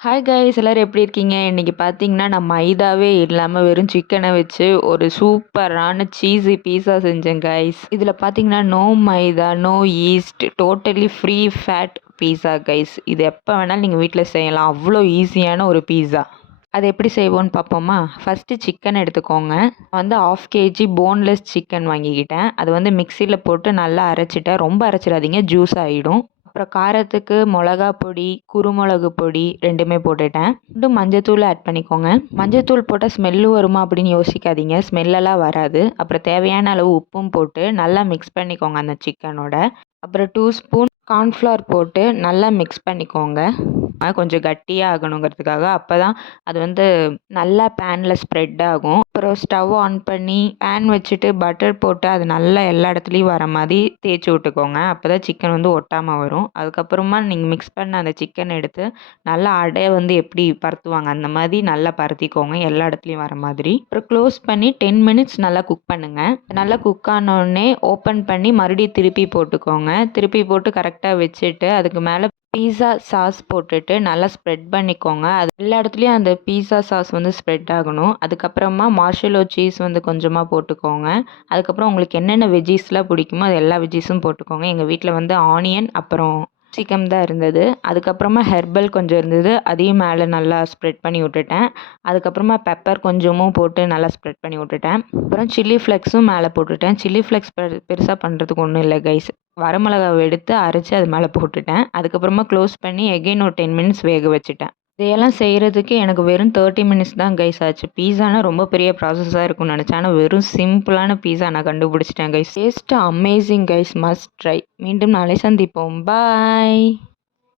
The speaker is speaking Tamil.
ஹாய் கைஸ் எல்லோரும் எப்படி இருக்கீங்க? இன்றைக்கி பார்த்தீங்கன்னா நான் மைதாவே இல்லாமல் வெறும் சிக்கனை வச்சு ஒரு சூப்பரான சீஸி பீஸா செஞ்சேன் கைஸ் இதில் பார்த்தீங்கன்னா no maida no yeast totally free fat pizza guys இது எப்போ வேணாலும் நீங்கள் வீட்டில் செய்யலாம். அவ்வளோ ஈஸியான ஒரு பீஸா அது எப்படி செய்வோன்னு பார்ப்போமா ஃபஸ்ட்டு சிக்கன் எடுத்துக்கோங்க. வந்து ஆஃப் கேஜி போன்லெஸ் சிக்கன் வாங்கிக்கிட்டேன். அது வந்து மிக்சியில் போட்டு நல்லா அரைச்சிட்டேன். ரொம்ப அரைச்சிடாதீங்க ஜூஸ் ஆகிடும் அப்புறம் காரத்துக்கு மிளகா பொடி குருமிளகு பொடி ரெண்டுமே போட்டுட்டேன். இன்னும் மஞ்சத்தூள் ஆட் பண்ணிக்கோங்க. மஞ்சத்தூள் போட்டால் ஸ்மெல்லு வருமா அப்படின்னு யோசிக்காதீங்க. ஸ்மெல்லெல்லாம் வராது. அப்புறம் தேவையான அளவு உப்பும் போட்டு நல்லா மிக்ஸ் பண்ணிக்கோங்க அந்த சிக்கனோட அப்புறம் டூ ஸ்பூன் கார்ன்ஃப்ளவர் போட்டு நல்லா மிக்ஸ் பண்ணிக்கோங்க. கொஞ்சம் கட்டியாக ஆகணுங்கிறதுக்காக அப்போ தான் அது வந்து நல்லா பேனில் ஸ்ப்ரெட் ஆகும். அப்புறம் ஸ்டவ் ஆன் பண்ணி பேன் வச்சுட்டு பட்டர் போட்டு அது நல்லா எல்லா இடத்துலையும் வர மாதிரி தேய்ச்சி விட்டுக்கோங்க. அப்போ தான் சிக்கன் வந்து ஒட்டாமல் வரும். அதுக்கப்புறமா நீங்கள் மிக்ஸ் பண்ண அந்த சிக்கன் எடுத்து நல்லா அடையை வந்து எப்படி பருத்துவாங்க அந்த மாதிரி நல்லா பருத்திக்கோங்க எல்லா இடத்துலையும் வர மாதிரி. அப்புறம் க்ளோஸ் பண்ணி டென் மினிட்ஸ் நல்லா குக் பண்ணுங்கள் நல்லா குக் ஆனோடனே ஓப்பன் பண்ணி மறுபடியும் திருப்பி போட்டுக்கோங்க. திருப்பி போட்டு கரெக்டாக வச்சுட்டு அதுக்கு மேலே பீஸா சாஸ் போட்டுட்டு நல்லா ஸ்ப்ரெட் பண்ணிக்கோங்க. அது எல்லா இடத்துலையும் அந்த பீஸா சாஸ் வந்து ஸ்ப்ரெட் ஆகணும். அதுக்கப்புறமா மார்ஷலோ சீஸ் வந்து கொஞ்சமாக போட்டுக்கோங்க. அதுக்கப்புறம் உங்களுக்கு என்னென்ன வெஜ்ஜீஸ்லாம் பிடிக்குமோ அது எல்லா வெஜ்ஜீஸும் போட்டுக்கோங்க. எங்கள் வீட்டில் வந்து ஆனியன் அப்புறம் சிக்கம் தான் இருந்தது. அதுக்கப்புறமா ஹெர்பல் கொஞ்சம் இருந்தது. அதையும் மேலே நல்லா ஸ்ப்ரெட் பண்ணி விட்டுட்டேன். அதுக்கப்புறமா பெப்பர் கொஞ்சமும் போட்டு நல்லா ஸ்ப்ரெட் பண்ணி விட்டுட்டேன். அப்புறம் சில்லி ஃப்ளெக்ஸும் மேலே போட்டுட்டேன். சில்லி ஃப்ளெக்ஸ் பெருசாக பண்ணுறதுக்கு ஒன்றும் இல்லை கைஸ் வரமிளகாவை எடுத்து அரைச்சி அது மேலே போட்டுட்டேன். அதுக்கப்புறமா க்ளோஸ் பண்ணி எகெயின் ஒரு டென் மினிட்ஸ் வேக வச்சுட்டேன். இதையெல்லாம் செய்கிறதுக்கு எனக்கு வெறும் தேர்ட்டி மினிட்ஸ் தான் கைஸ் ஆச்சு. பீஸானா ரொம்ப பெரிய ப்ராசஸாக இருக்கும்னு நினச்சேன். ஆனால் வெறும் சிம்பிளான பீஸா நான் கண்டுபிடிச்சிட்டேன் guys taste amazing guys must try மீண்டும் நாளை சந்திப்போம். பாய்